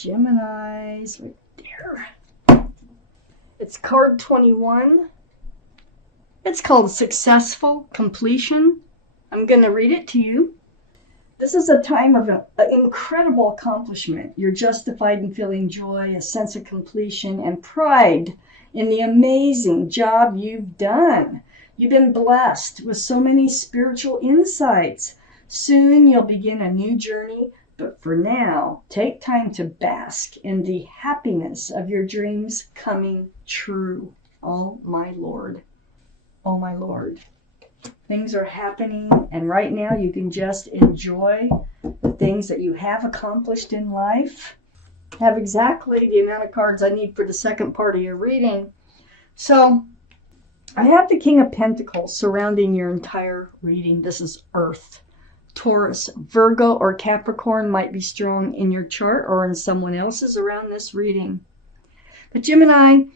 Gemini's right there. It's card 21. It's called Successful Completion. I'm going to read it to you. This is a time of an incredible accomplishment. You're justified in feeling joy, a sense of completion, and pride in the amazing job you've done. You've been blessed with so many spiritual insights. Soon you'll begin a new journey, but for now, take time to bask in the happiness of your dreams coming true. Oh my Lord. Oh my Lord. Things are happening, and right now you can just enjoy the things that you have accomplished in life. I have exactly the amount of cards I need for the second part of your reading. So I have the King of Pentacles surrounding your entire reading. This is Earth. Taurus, Virgo, or Capricorn might be strong in your chart or in someone else's around this reading. But Gemini,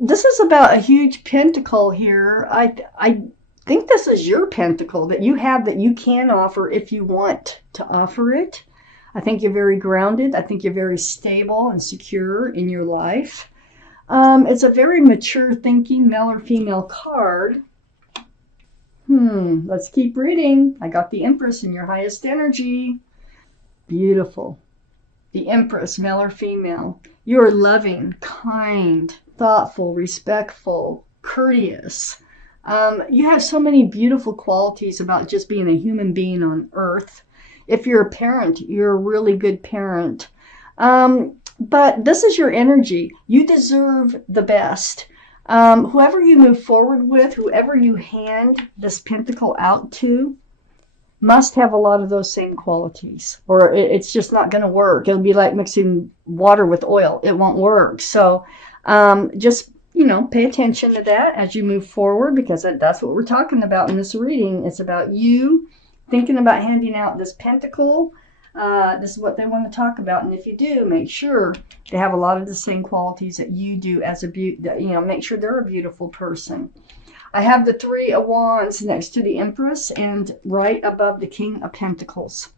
this is about a huge pentacle here. I think this is your pentacle that you have that you can offer if you want to offer it. I think you're very grounded. I think you're very stable and secure in your life. It's a very mature thinking male or female card. Let's keep reading. I got the Empress in your highest energy. Beautiful. The Empress, male or female. You are loving, kind, thoughtful, respectful, courteous. You have so many beautiful qualities about just being a human being on Earth. If you're a parent, you're a really good parent. But this is your energy. You deserve the best. Whoever you move forward with, whoever you hand this pentacle out to, must have a lot of those same qualities, or it's just not going to work. It'll be like mixing water with oil. It won't work. So just, pay attention to that as you move forward, because that's what we're talking about in this reading. It's about you thinking about handing out this pentacle. This is what they want to talk about. And if you do, make sure they have a lot of the same qualities that you do as make sure they're a beautiful person. I have the Three of Wands next to the Empress and right above the King of Pentacles.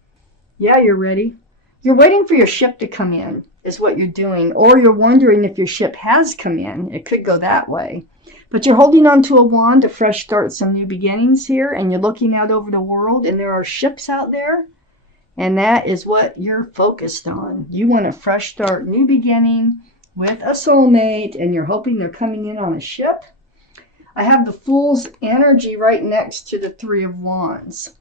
Yeah, you're ready. You're waiting for your ship to come in is what you're doing. Or you're wondering if your ship has come in. It could go that way. But you're holding on to a wand to fresh start, some new beginnings here. And you're looking out over the world and there are ships out there. And that is what you're focused on. You want a fresh start, new beginning with a soulmate, and you're hoping they're coming in on a ship. I have the Fool's energy right next to the Three of Wands.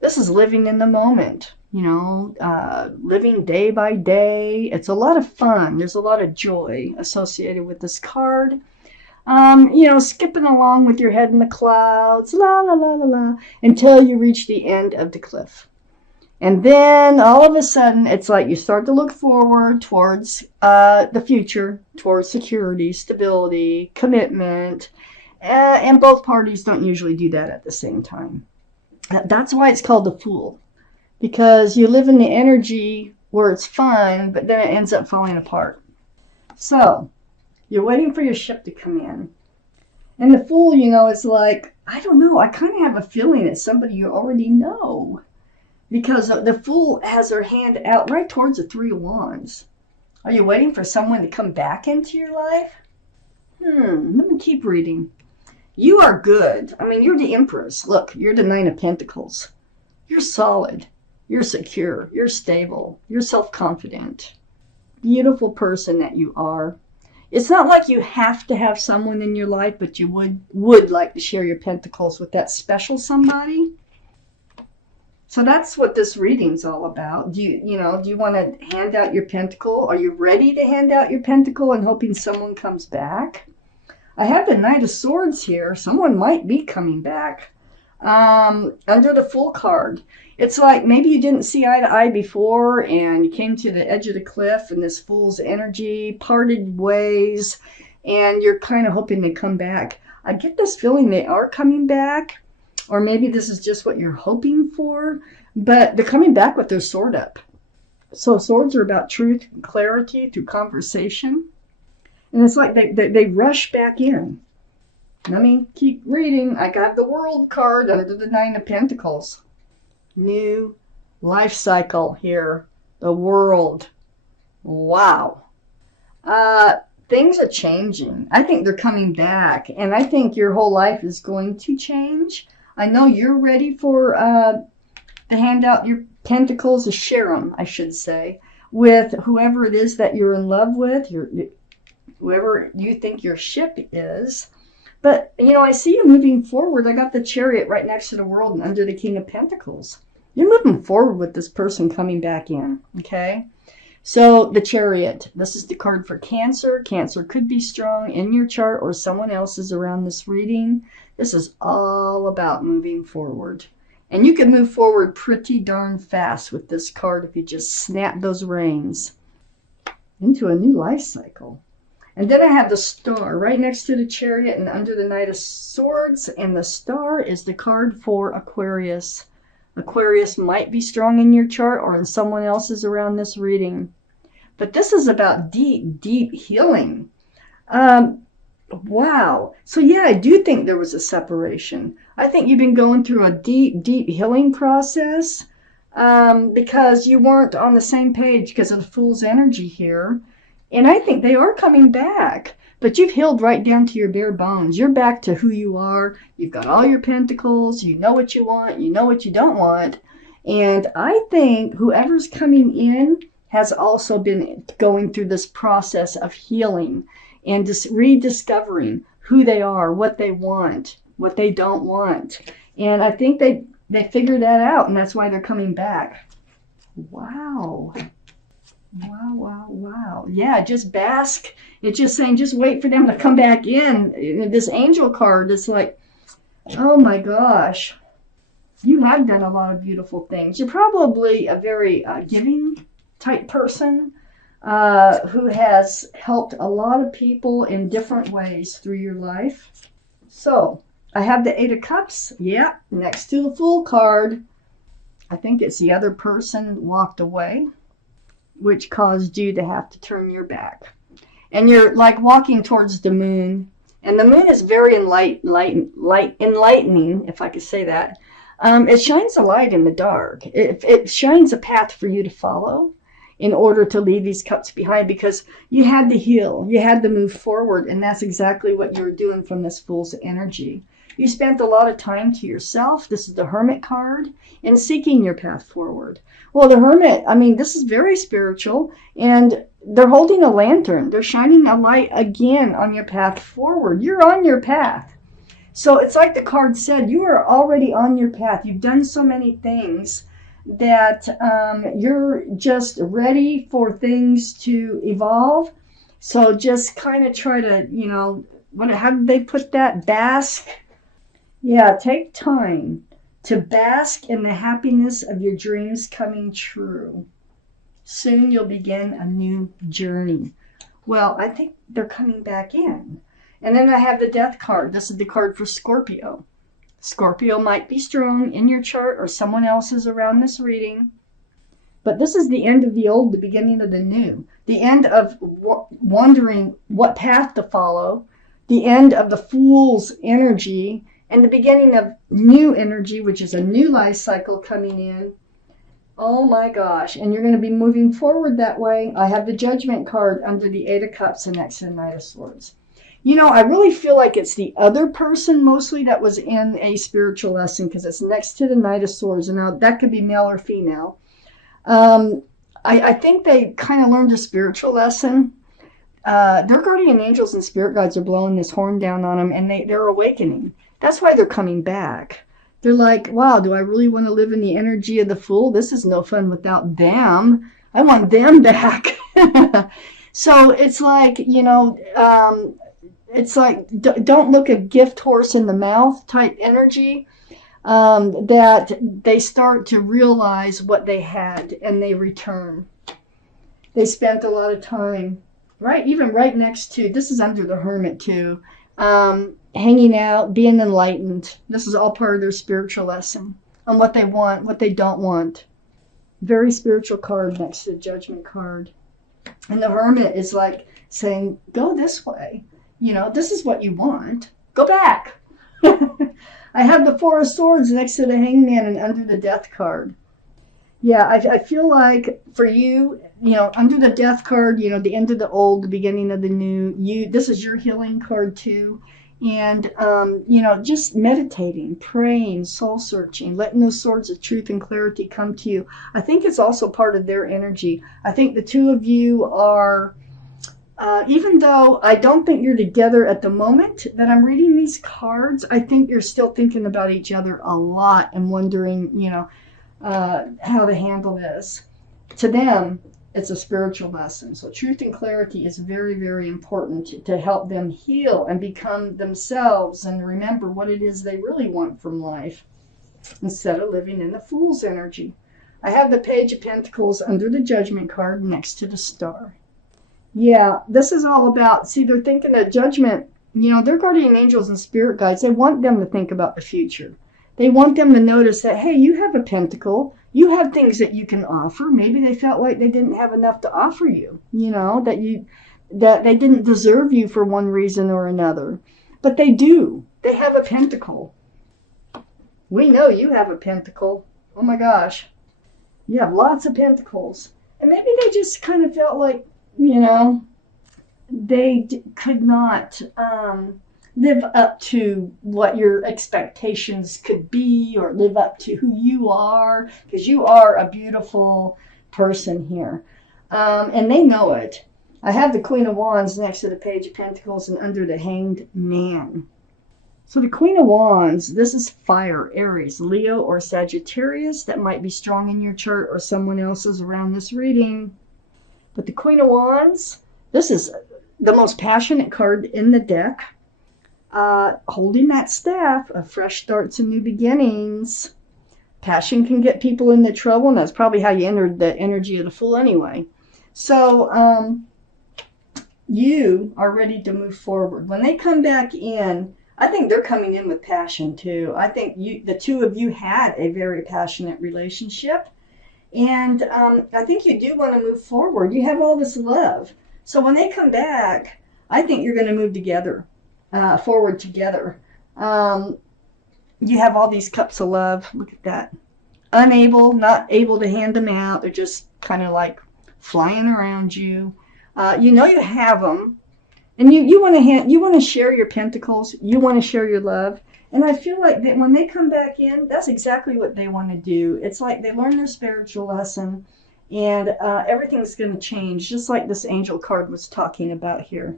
This is living in the moment, living day by day. It's a lot of fun. There's a lot of joy associated with this card. Skipping along with your head in the clouds, la, la, la, la, la, until you reach the end of the cliff. And then all of a sudden, it's like you start to look forward towards the future, towards security, stability, commitment. And both parties don't usually do that at the same time. That's why it's called the Fool. Because you live in the energy where it's fun, but then it ends up falling apart. So, you're waiting for your ship to come in. And the Fool, is like, I don't know, I kind of have a feeling it's somebody you already know. Because the Fool has her hand out right towards the Three of Wands. Are you waiting for someone to come back into your life? Let me keep reading. You are good. You're the Empress. Look, you're the Nine of Pentacles. You're solid. You're secure. You're stable. You're self-confident. Beautiful person that you are. It's not like you have to have someone in your life, but you would like to share your pentacles with that special somebody. So that's what this reading's all about. Do you want to hand out your pentacle? Are you ready to hand out your pentacle and hoping someone comes back? I have the Knight of Swords here. Someone might be coming back. Under the Fool card. It's like maybe you didn't see eye to eye before and you came to the edge of the cliff and this Fool's energy parted ways and you're kind of hoping they come back. I get this feeling they are coming back. Or maybe this is just what you're hoping for, but they're coming back with their sword up. So swords are about truth and clarity through conversation. And it's like they rush back in. Let me keep reading. I got the World card under the Nine of Pentacles. New life cycle here. The World. Wow. Uh, Things are changing. I think they're coming back, and I think your whole life is going to change. I know you're ready for to hand out your pentacles, to share them, I should say, with whoever it is that you're in love with, whoever you think your ship is. But, you know, I see you moving forward. I got the Chariot right next to the World and under the King of Pentacles. You're moving forward with this person coming back in, okay? So the Chariot, this is the card for Cancer. Cancer could be strong in your chart or someone else's around this reading. This is all about moving forward. And you can move forward pretty darn fast with this card if you just snap those reins into a new life cycle. And then I have the Star right next to the Chariot and under the Knight of Swords. And the Star is the card for Aquarius. Aquarius might be strong in your chart or in someone else's around this reading. But this is about deep, deep healing. Wow. So yeah, I do think there was a separation. I think you've been going through a deep, deep healing process because you weren't on the same page because of the Fool's energy here. And I think they are coming back. But you've healed right down to your bare bones. You're back to who you are. You've got all your pentacles. You know what you want. You know what you don't want. And I think whoever's coming in has also been going through this process of healing and just rediscovering who they are, what they want, what they don't want. And I think they figured that out, and that's why they're coming back. Wow. Wow, wow, wow. Yeah, just bask. It's just saying, just wait for them to come back in. This angel card is like, oh my gosh. You have done a lot of beautiful things. You're probably a very giving type person who has helped a lot of people in different ways through your life. So, I have the Eight of Cups. Yeah, next to the Fool card. I think it's the other person walked away, which caused you to have to turn your back. And you're like walking towards the moon. And the moon is very enlightening, if I could say that. It shines a light in the dark. It shines a path for you to follow in order to leave these cups behind, because you had to heal. You had to move forward. And that's exactly what you're doing from this Fool's energy. You spent a lot of time to yourself. This is the Hermit card, and seeking your path forward. Well, the Hermit, I mean, this is very spiritual, and they're holding a lantern. They're shining a light again on your path forward. You're on your path. So it's like the card said, you are already on your path. You've done so many things that you're just ready for things to evolve. So just kind of try to, you know, how did they put that? Bask. Yeah, take time to bask in the happiness of your dreams coming true. Soon you'll begin a new journey. Well, I think they're coming back in. And then I have the Death card. This is the card for Scorpio. Scorpio might be strong in your chart or someone else's around this reading. But this is the end of the old, the beginning of the new. The end of wondering what path to follow. The end of the Fool's energy. And the beginning of new energy, which is a new life cycle coming in. Oh my gosh. And you're going to be moving forward that way. I have the Judgment card under the Eight of Cups and next to the Knight of Swords. You know, I really feel like it's the other person mostly that was in a spiritual lesson, because it's next to the Knight of Swords. And now that could be male or female. I think they kind of learned a spiritual lesson. Their guardian angels and spirit guides are blowing this horn down on them, and they're awakening. That's why they're coming back. They're like, wow, do I really want to live in the energy of the Fool? This is no fun without them. I want them back. So it's like, you know, it's like, don't look a gift horse in the mouth type energy, that they start to realize what they had and they return. They spent a lot of time, right? Even right next to, this is under the Hermit too, hanging out, being enlightened. This is all part of their spiritual lesson on what they want, what they don't want. Very spiritual card next to the Judgment card. And the Hermit is like saying, go this way. You know, this is what you want. Go back. I have the Four of Swords next to the Hangman and under the Death card. Yeah, I feel like for you, under the death card, the end of the old, the beginning of the new, this is your healing card too. And, just meditating, praying, soul searching, letting those swords of truth and clarity come to you. I think it's also part of their energy. I think the two of you are, even though I don't think you're together at the moment that I'm reading these cards, I think you're still thinking about each other a lot and wondering, how to handle this. To them, it's a spiritual lesson. So truth and clarity is very, very important to help them heal and become themselves and remember what it is they really want from life instead of living in the fool's energy. I have the Page of Pentacles under the Judgment card next to the star. Yeah, this is all about, see, they're thinking of judgment. Their guardian angels and spirit guides, they want them to think about the future. They want them to notice that, hey, you have a pentacle. You have things that you can offer. Maybe they felt like they didn't have enough to offer you, that they didn't deserve you for one reason or another. But they do. They have a pentacle. We know you have a pentacle. Oh my gosh. You have lots of pentacles. And maybe they just kind of felt like, they could not live up to what your expectations could be or live up to who you are, because you are a beautiful person here. And they know it. I have the Queen of Wands next to the Page of Pentacles and under the Hanged Man. So the Queen of Wands, this is fire, Aries, Leo, or Sagittarius. That might be strong in your chart or someone else's around this reading. But the Queen of Wands, this is the most passionate card in the deck. Holding that staff of fresh starts and new beginnings. Passion can get people into trouble, and that's probably how you entered the energy of the Fool anyway. So you are ready to move forward. When they come back in, I think they're coming in with passion too. I think the two of you had a very passionate relationship. And I think you do want to move forward. You have all this love. So when they come back, I think you're going to move together. Forward together. You have all these cups of love. Look at that. Unable, not able to hand them out. They're just kind of like flying around you. You have them, and you want to share your pentacles. You want to share your love. And I feel like that when they come back in, that's exactly what they want to do. It's like they learn their spiritual lesson, and everything's going to change, just like this angel card was talking about here.